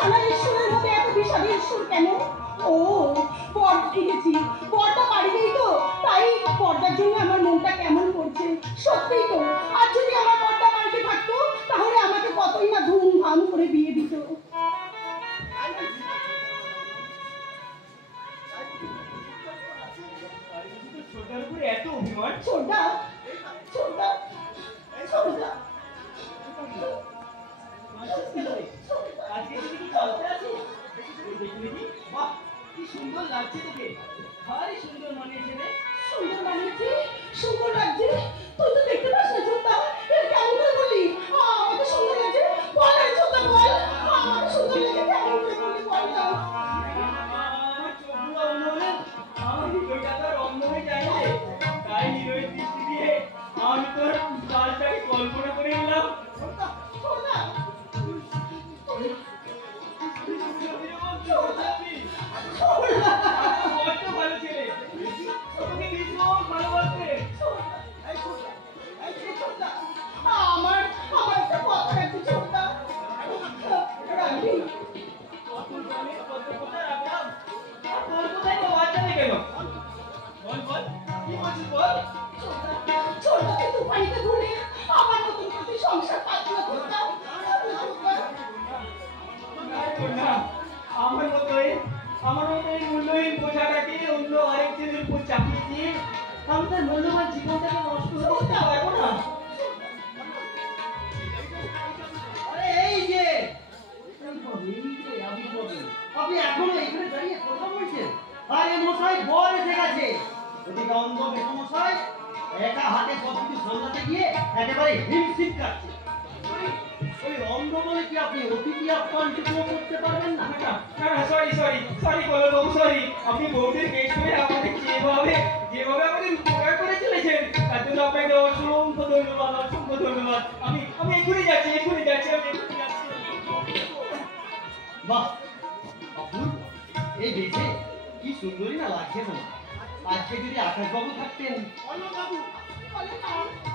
সানাইয়ের সুরের মধ্যে এত বিষাদের সুর কেন? ও বর দেখেছি, বরটা বাড়ি নেই তো, তাই বরটার জন্য আমার মনটা কেমন করছে। সত্যিই তো, আর যদি আমার বরটা বাড়িতে থাকতো তাহলে আমাকে কতই না ধুমধাম করে বিয়ে দিত। ছোটার উপরে এত অভিমান? ছোটা ছোটা ছোটা আজকে তুমি কি চলতে আছো? দেখি বাহ, কি সুন্দর লাগছে তোকে, ভারী সুন্দর মানিয়েছে রে। সুন্দর মানিয়েছে, সুন্দর লাগছে। তুই তো দেখতে পাস না ছোটা, এর কেমন করে বলি আমাকে সুন্দর লাগছে? বল রে ছোটা, বল আমাকে সুন্দর লাগে কেমন করে বলি, বল না। আমার চোখগুলো অন্ধ হলে আমার হৃদয়টা তো অন্ধ হয়ে যায় রে। তাই হৃদয়ের দৃষ্টি দিয়ে আমি তোর কাজটাকে কল্পনা করে নিলাম। ছোটা ছোটা ভালো ছেলে, তোকে ভীষণ ভালোবাসে। আমার আমার একটা কথা আছে ছোটা, রাখবি? কত কথা রাখলাম, তোর কোথায় তো বাচ্চা নেই কেন? বল বল, কি বলছিস বল। ছোটাকে তুফানিতে ভুলে আমার নতুন করে সংসার পাতল করতে না, আমার মতোই মূল্যহীন বোঝাটাকে অন্য আরেক ছেলের উপর চাপিয়ে দিয়ে আমাদের মূল্যবান জীবনটাকে নষ্ট করতে পারবো না। আরে এই যে আপনি এখনো এখানে দাঁড়িয়ে কথা বলছেন? আরে মশাই, বর এসে গেছে। ওদিকে অন্ধ মেসমশাই একা হাতে সবকিছু সামলাতে গিয়ে একেবারে হিমশিম কাটছে। ওই অন্ধ বলে কি আপনি অতিথি আপ্যায়নটুকুও করতে পারবেন না? সরি বাবু, সরি। আপনি বউদের গেট করে আমাদের যেভাবে আমাদের উপকার করে চলেছেন তার জন্য আপনাকে অসংখ্য ধন্যবাদ। আমি এক্ষুনি যাচ্ছি। বাহ, অপূর্ব। এই বেশে কি সুন্দরী না লাগছে তোমার। আজকে যদি আকাশবাবু থাকতেন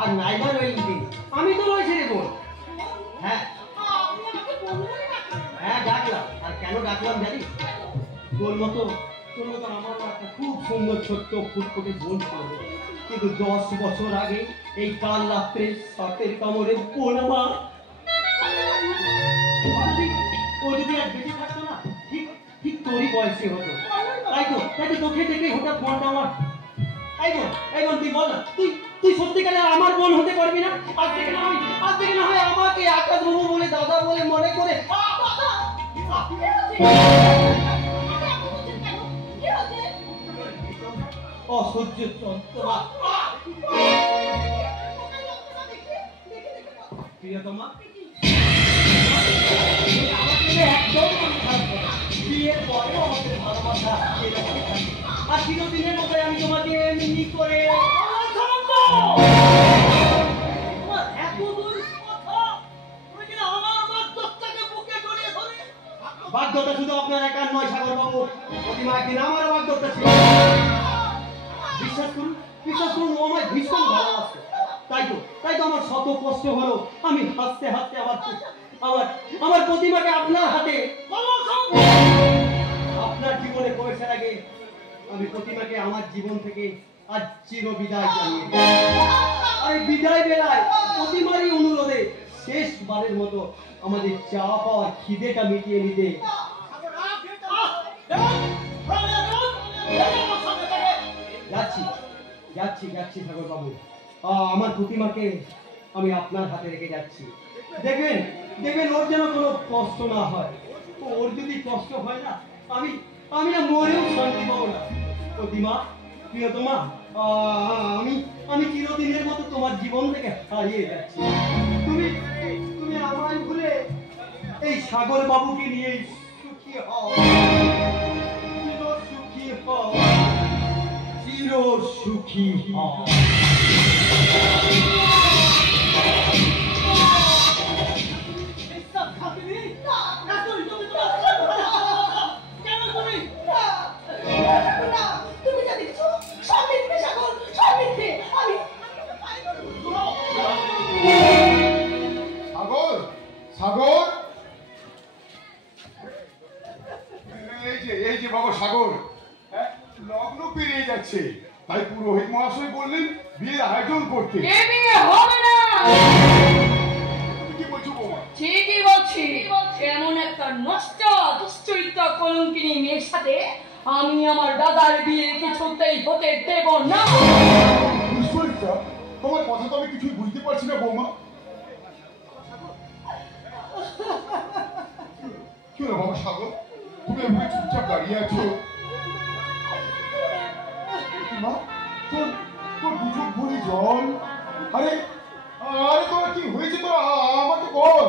আর নাইবা রইলেন, আমি তো রয়েছি রে বোন। হ্যাঁ হ্যাঁ, ডাকলাম। আর কেন ডাকলাম জানিস? তোর মতো আমারও একটা খুব সুন্দর ছোট্ট ফুটফুটে বোন ছিল, কিন্তু 10 বছর আগে এই কাল রাত্রে সাপের কামড়ে বোন আমার। ও যদি আর বেঁচে থাকতো না, ঠিক তোরই বয়সী হতো। তাই তো তোকে দেখে হঠাৎ মনটা আমার। এই বোন তুই বল না, তুই সত্যিকারে আমার বোন হতে পারবি না? আজ থেকে না হয় আমাকে আকাশ বাবু বলে, দাদা বলে মনে করে। অসহ্য যন্ত্রণা। প্রিয়তমা, একদম বিয়ের পরেও আমাদের ভালোবাসা এরকমই থাকে। আর চিরদিনের মতো আমি তোমাকে এমনি করে বাধ্যতা শুধু আপনার একার নয় সাগর বাবু, প্রতিমা একদিন আমার বাধ্যতা ছিল। বিশ্বাস করুন ও আমায় ভীষণ ভালোবাসে। তাই তো আমার শত কষ্ট হলো আমি হাসতে হাসতে আমার প্রতিমাকে আপনার হাতে, আপনার জীবনে প্রবেশের আগে আমি প্রতিমাকে আমার জীবন থেকে আজ চির বিদায় জানিয়ে দিই। আর এই বিদায় বেলায় প্রতিমারই অনুরোধে শেষবারের মতো আমাদের চা পাওয়ার খিদেটা মিটিয়ে নিতে যাচ্ছি ঠাকুর বাবু। আমার প্রতিমাকে আমি আপনার হাতে রেখে যাচ্ছি। দেখবেন ওর যেন কোনো কষ্ট না হয়। ওর যদি কষ্ট হয় না, আমি না মরেও শান্তি পাবো না। প্রতিমা, প্রিয়তমা, আমি চিরদিনের মতো তোমার জীবন থেকে হারিয়ে যাচ্ছি। তুমি আমায় ভুলে এই সাগর বাবুকে নিয়ে সুখী হও, চির সুখী হও। সাগর, এই যে বাবা সাগর, হ্যাঁ, লগ্ন পেরিয়ে যাচ্ছে, তাই পুরোহিত মহাশয় বললেন বিয়ের আয়োজন করতে। এ বিয়ে হবে না। তুমি কি বলছো বৌমা? ঠিকই বলছি। এমন একটা নষ্ট দুশ্চরিত্র কলঙ্কিনী মেয়ের সাথে আমি আমার দাদার বিয়ে কিছুতেই হতে দেব না। দুশ্চরিত্রা? তোমার কথা তো আমি কিছুই বুঝতে পারছি না বৌমা। কি হলো বাবা সাগর, তুমি এভাবে চুপচাপ দাঁড়িয়ে আছো? মা, তোর তোর দু চোখ ভরে জল। আরে আরে তোমার কি হয়েছে, তো আমাকে বল।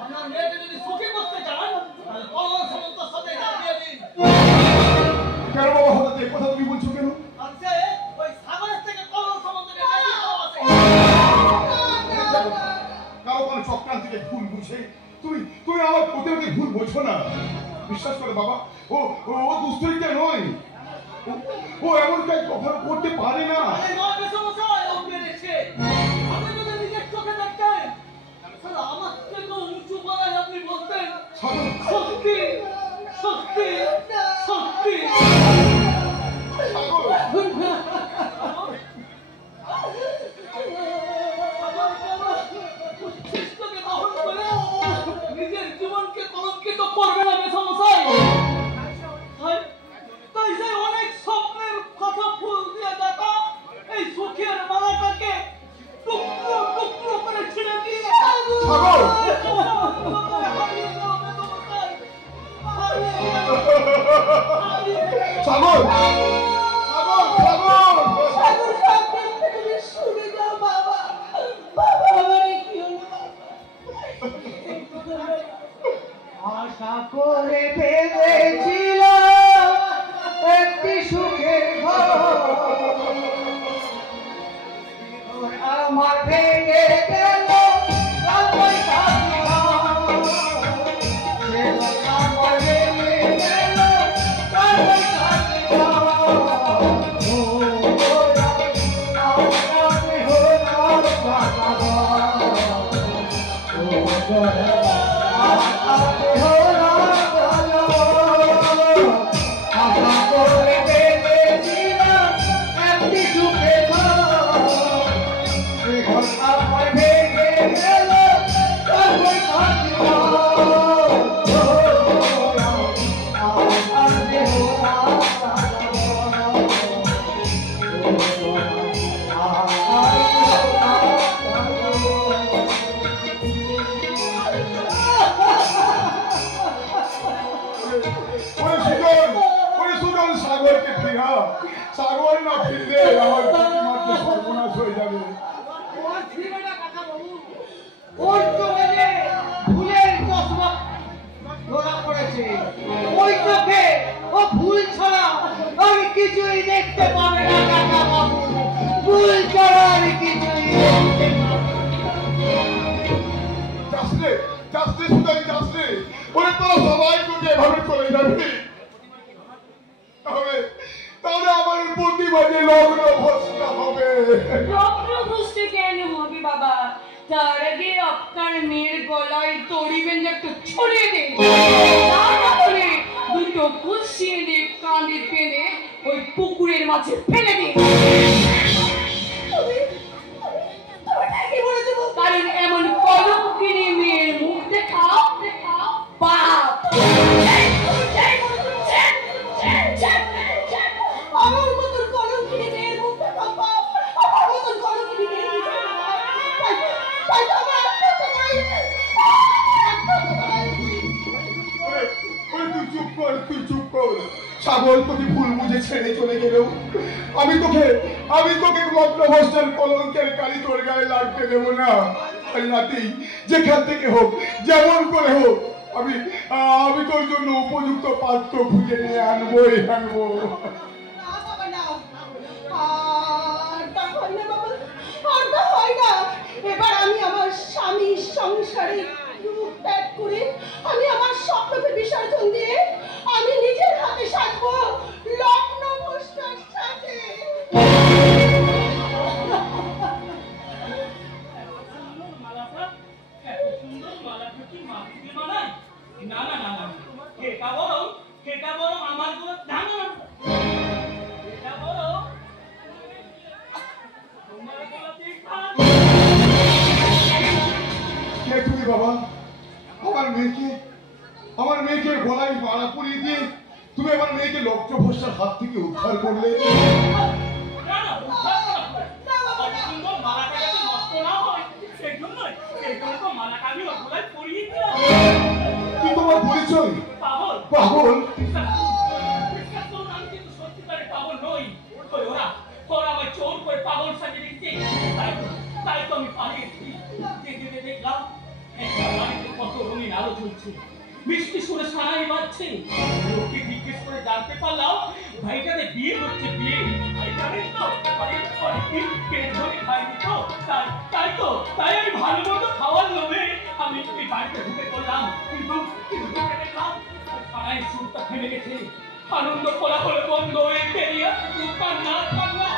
আপনার মেয়েকে যদি সুখী করতে চান তাহলে কলম সামন্তর সাথে বিয়ে দিন। কেন বাবা হঠাৎ এই কথা তুমি বলছো কেন? আজকে ওই সাগরের থেকে কলম সামন্তকে বিয়ে দিতে হবে। কারো কোনো চক্রান্তিকে ভুল বুঝে তুমি তুমি আমার প্রতিরোধে ভুল বোঝো না। বিশ্বাস করে বাবা, ও ও দুশ্চরিত্রা নয়, ও এমন কাজ কখনো করতে পারে না। আরে নয় বেসমশাই, ও পেরেছে। আপনি যদি নিজের চোখে দেখতেন, তাহলে আমার থেকে উঁচু গলায় আপনি বলতেন সাগর, সত্যি সত্যি সত্যি। সাগর, উচ্ছিষ্টকে দহন করে নিজের জীবনকে কলঙ্কিত করবে না বেসমশাই। তাই যে অনেক স্বপ্নের কথা ফুল দিয়ে দেখা এই সুখের মালাটাকে টুকরো টুকরো করে ছিঁড়ে দিয়ে সাগর, সাগর, সাগর, সাগর। সাগর তুমি শুনে যাও বাবা। বাবা আমার কি হলো আশা করে ভেবেছিল একটি সুখের ঘর আমার ভেঙে গেল। সাগরকে ফিরা, সাগর না ফিরলে আমার মাত্র সর্বনাশ হয়ে যাবে। ওই চোখে যে ভুলের চশমা ধরা পড়েছে, ওই চোখে ও ভুল ছাড়া আর কিছুই দেখতে পাবে না কাকা বাবু। ভুল ছাড়া আর কিছুই দেখতে পাবে না। যাসলে যাসলে সুদাই যাসলে, ওরে তোরা সবাই তোকে এভাবে চলে যাবে। তাহলে আমার প্রতিবাদে লগ্ন ভস্ম হবে। রত্নভূষে কেন হবে বাবা? তার আগে আপনার মেয়ের গলায় দড়ি বেঁধে একটু ছড়িয়ে দিন। তা না হলে দুটো কুশিয়ে দিয়ে কাঁধে বেঁধে ওই পুকুরের মাঝে ফেলে দিন। কারণ এমন কলঙ্কিনী মেয়ের মুখ দেখা পাপ। আমার মতন কলঙ্কিনী মেয়ের মুখ দেখা পাপ, আমার মতন কলঙ্কিনী মেয়ের মুখ দেখা পাপ। তাই তো আমার আত্মহত্যা করেছে। তুই চুপ কর, তুই চুপ কর। সাগর তোকে ভুল বুঝে ছেড়ে চলে গেলেও আমি তোকে লগ্ন ভস্মের কলঙ্কের কালি তোর গায়ে লাগতে দেবো না। আজ রাতেই যেখান থেকে হোক, যেমন করে হোক, আমি তোর জন্য উপযুক্ত পাত্র খুঁজে নিয়ে আনবোই আনবো। না বাবা না, আর তা হয় না বাবা, আর তা হয় না। এবার আমি আমার স্বামীর সংসারে রূপ ত্যাগ করে আমি আমার স্বপ্নকে বিসর্জন দিয়ে আমি নিজের হাতে সাজবো লগ্ন ভস্মের সাথে। কি বাবা, আমার মেয়েকে গলায় মালা পরিয়ে দিয়ে তুমি আমার মেয়েকে লক্ষ্যভ্রষ্টার হাত থেকে উদ্ধার করলে। না না, উদ্ধার করা হয়। অত সুন্দর মালাটা যাতে নষ্ট না হয় সেই জন্য তো মালাটা আমি ওর গলায় পরিয়ে দিলাম। কি তোমার পরিচয়? পাগল পাগল? বিশ্বাস করুন, আমি কিন্তু সত্যিকারের পাগল নই। ওই ওরা আমায় চোর করে পাগল সাজিয়ে দিচ্ছে। তাই তো আমি পালিয়েছি। দেখলাম একটা বাড়িতে কত রঙিন আলো জ্বলছে, মিষ্টি সুরে সানাই বাজছে। লোককে জিজ্ঞেস করে জানতে পারলাম ভাইটাতে বিয়ে হচ্ছে, বিয়ে। জানেন তো অনেকদিন পেট ভরে খাইনি তো, তাই আমি ভালো মতো খাওয়ার লোভে আমি এই বাড়িতে ঢুকে পড়লাম। কিন্তু দেখলাম সানাই সুরটা থেমে গেছে, আনন্দ কোলাহল বন্ধ হয়ে বেরিয়ে কান্না কান্না।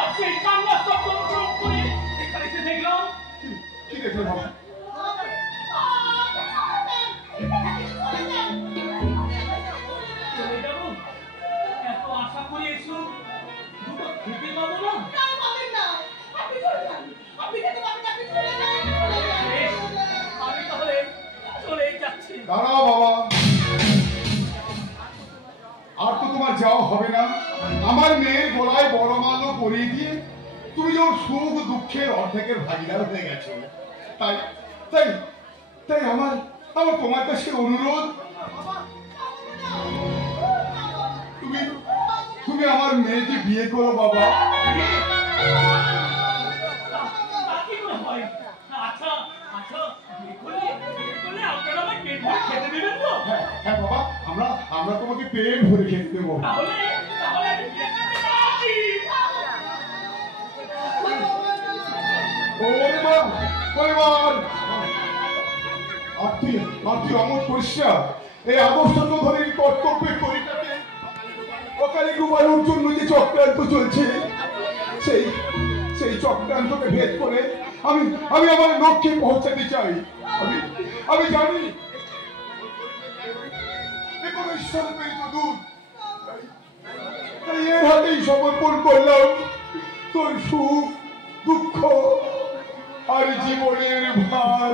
আর সেই কান্নার শব্দ অনুসরণ করে এখানে এসে দেখলাম। কি দেখলে বাবা? চলে যাবো? এত আশা করে এসো, দুটো খেতে পাবো না? বেশ, আমি তাহলে চলেই যাচ্ছি। দাঁড়াও বাবা, আর তো তোমার যাওয়া হবে না। আমার মেয়ের গলায় বড় মালা পরিয়ে দিয়ে তুমি যে ওর সুখ দুঃখের অর্ধেকের ভাগিদার হয়ে গেছো। তাই তাই তাই আমার তোমার কাছে অনুরোধ, তুমি আমার মেয়েকে বিয়ে করো বাবা। তা কি করে হয়? আচ্ছা আচ্ছা, বিয়ে করলে আপনারা আমায় পেট ভরে খেতে দেবেন তো? হ্যাঁ হ্যাঁ বাবা, আমরা তোমাকে পেট ভরে খেতে দেবো। তাহলে আমি বিয়ে করতে রাজি। তুই অমত করিস না। এই আদর্শ ধরে কর্তব্যের তরিকাতে অকালে ডুবানোর জন্য যে চক্রান্ত চলছে, সেই চক্রান্তকে ভেদ করে আমি আমার লক্ষ্যে পৌঁছাতে চাই। আমি জানি কোনো ঈশ্বরের প্রেরিত দূত, তাই এর হাতেই সমর্পণ করলাম তোর সুখ দুঃখ আর জীবনের ভার।